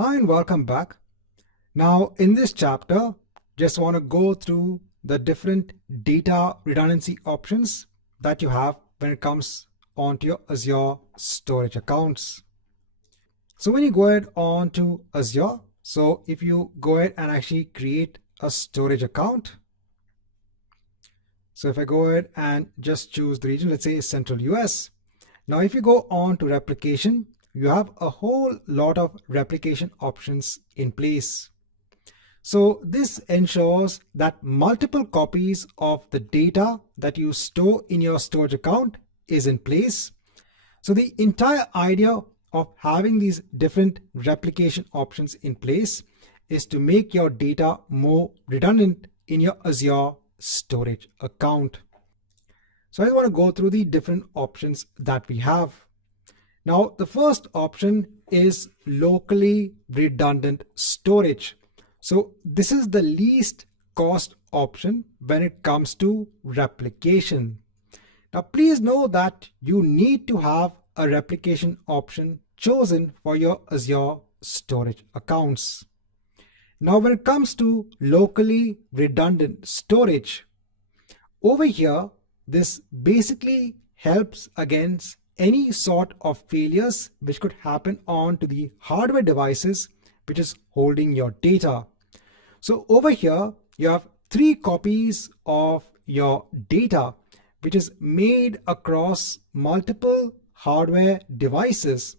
Hi and welcome back. Now in this chapter, just want to go through the different data redundancy options that you have when it comes onto your Azure storage accounts. So when you go ahead onto Azure, so if you go ahead and actually create a storage account. So if I go ahead and just choose the region, let's say Central US. Now if you go on to replication, you have a whole lot of replication options in place. So this ensures that multiple copies of the data that you store in your storage account is in place. So the entire idea of having these different replication options in place is to make your data more redundant in your Azure storage account. So I want to go through the different options that we have. Now, the first option is locally redundant storage. So this is the least cost option when it comes to replication. Now, please know that you need to have a replication option chosen for your Azure storage accounts. Now, when it comes to locally redundant storage, over here, this basically helps against any sort of failures which could happen onto the hardware devices which is holding your data. So over here, you have 3 copies of your data which is made across multiple hardware devices.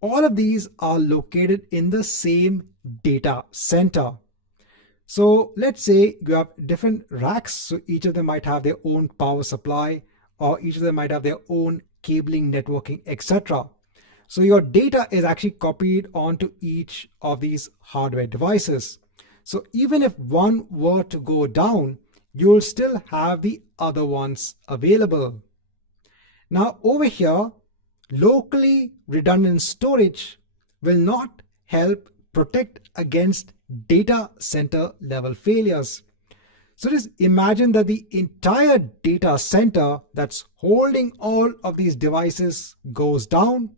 All of these are located in the same data center. So let's say you have different racks. So each of them might have their own power supply, or each of them might have their own cabling, networking, etc. So your data is actually copied onto each of these hardware devices. So even if one were to go down, you'll still have the other ones available. Now over here, locally redundant storage will not help protect against data center level failures. So just imagine that the entire data center that's holding all of these devices goes down,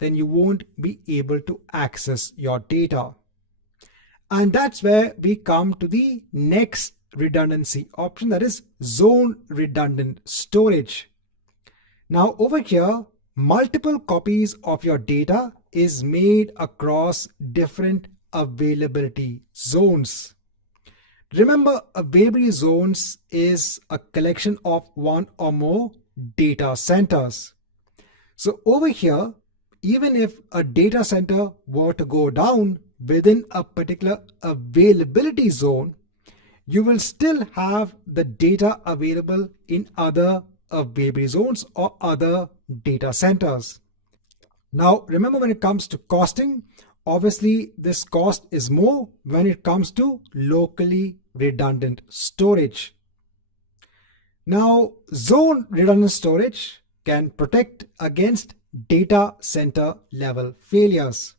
then you won't be able to access your data. And that's where we come to the next redundancy option, that is zone redundant storage. Now over here, multiple copies of your data is made across different availability zones. Remember, availability zones is a collection of one or more data centers. So over here, even if a data center were to go down within a particular availability zone, you will still have the data available in other availability zones or other data centers. Now, remember, when it comes to costing, obviously this cost is more when it comes to locally redundant storage. Now, zone redundant storage can protect against data center level failures.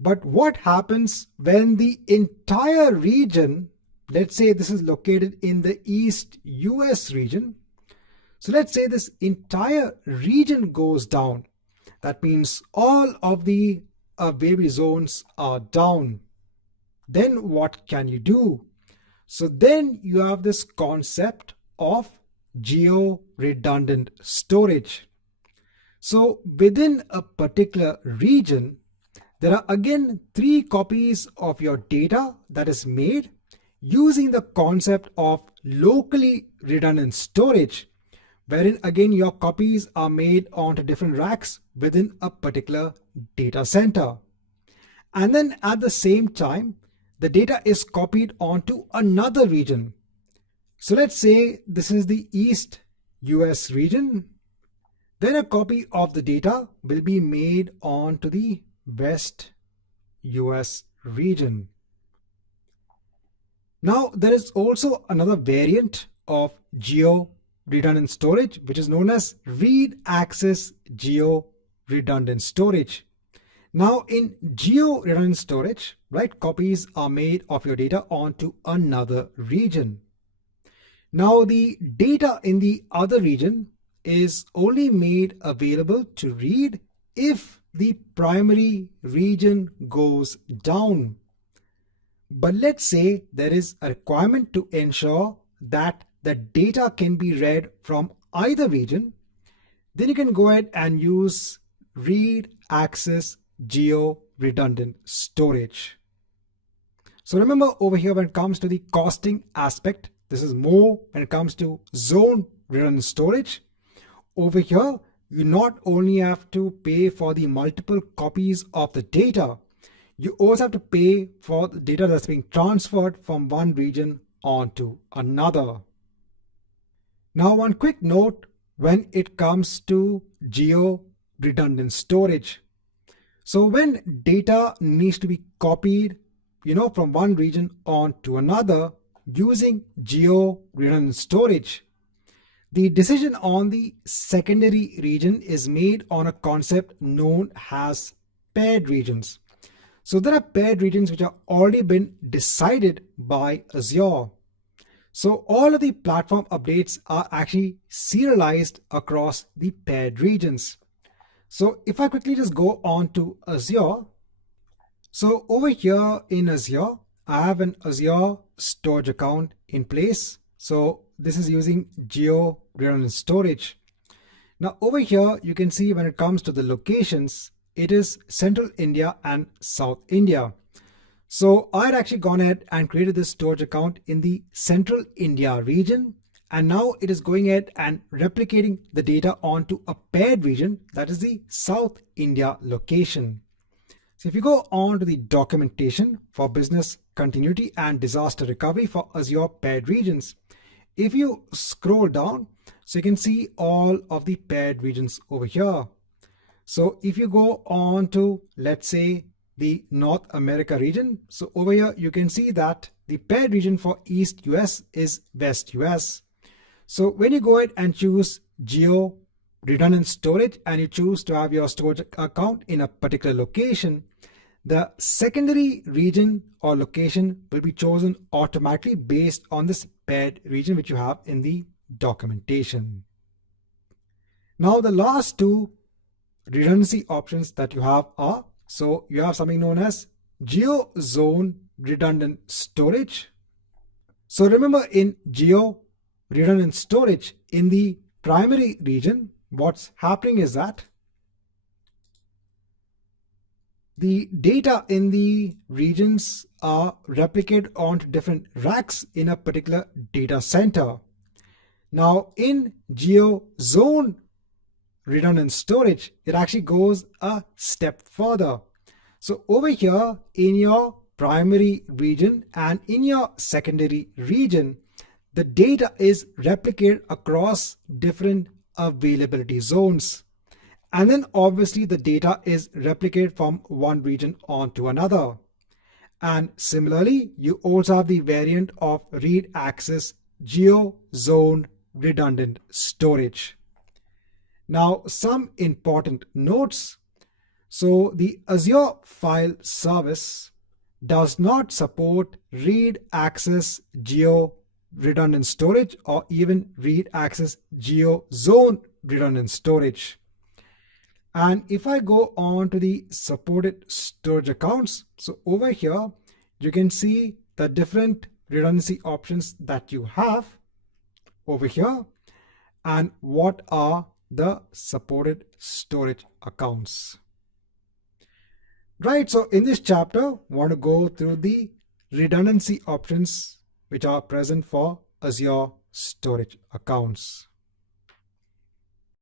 But what happens when the entire region, let's say this is located in the East US region. So let's say this entire region goes down. That means all of the availability zones are down. Then what can you do? So then you have this concept of geo-redundant storage. So within a particular region, there are again 3 copies of your data that is made using the concept of locally redundant storage, wherein again your copies are made onto different racks within a particular data center. And then at the same time, the data is copied onto another region. So let's say this is the East US region. Then a copy of the data will be made onto the West US region. Now there is also another variant of geo-redundant storage, which is known as read access geo-redundant storage. Now in geo-redundant storage, right, copies are made of your data onto another region. Now the data in the other region is only made available to read if the primary region goes down. But let's say there is a requirement to ensure that the data can be read from either region, then you can go ahead and use read access geo redundant storage. So remember over here, when it comes to the costing aspect, this is more when it comes to zone redundant storage. Over here, you not only have to pay for the multiple copies of the data, you also have to pay for the data that's being transferred from one region onto another. Now, one quick note when it comes to geo redundant storage. So when data needs to be copied, from one region on to another using geo redundant storage, the decision on the secondary region is made on a concept known as paired regions. So there are paired regions which have already been decided by Azure. So all of the platform updates are actually serialized across the paired regions. So if I quickly just go on to Azure, so over here in Azure, I have an Azure storage account in place. So this is using geo redundant storage. Now over here, you can see when it comes to the locations, it is Central India and South India. So I had actually gone ahead and created this storage account in the Central India region. And now it is going ahead and replicating the data onto a paired region, that is the South India location. So if you go on to the documentation for business continuity and disaster recovery for Azure paired regions, if you scroll down, so you can see all of the paired regions over here. So if you go on to, let's say, the North America region, so over here you can see that the paired region for East US is West US. So when you go ahead and choose geo redundant storage and you choose to have your storage account in a particular location, the secondary region or location will be chosen automatically based on this paired region which you have in the documentation. Now the last two redundancy options that you have are, so you have something known as geo zone redundant storage. So remember, in geo redundant storage in the primary region, what's happening is that the data in the regions are replicated onto different racks in a particular data center. Now in geo zone redundant storage, it actually goes a step further. So over here in your primary region and in your secondary region, the data is replicated across different availability zones. And then obviously the data is replicated from one region onto another. And similarly, you also have the variant of read access geo zone redundant storage. Now, some important notes. So the Azure file service does not support read access geo redundant storage or even read access geo zone redundant storage. And if I go on to the supported storage accounts, so over here, you can see the different redundancy options that you have over here and what are the supported storage accounts. Right, so in this chapter, we want to go through the redundancy options which are present for Azure storage accounts.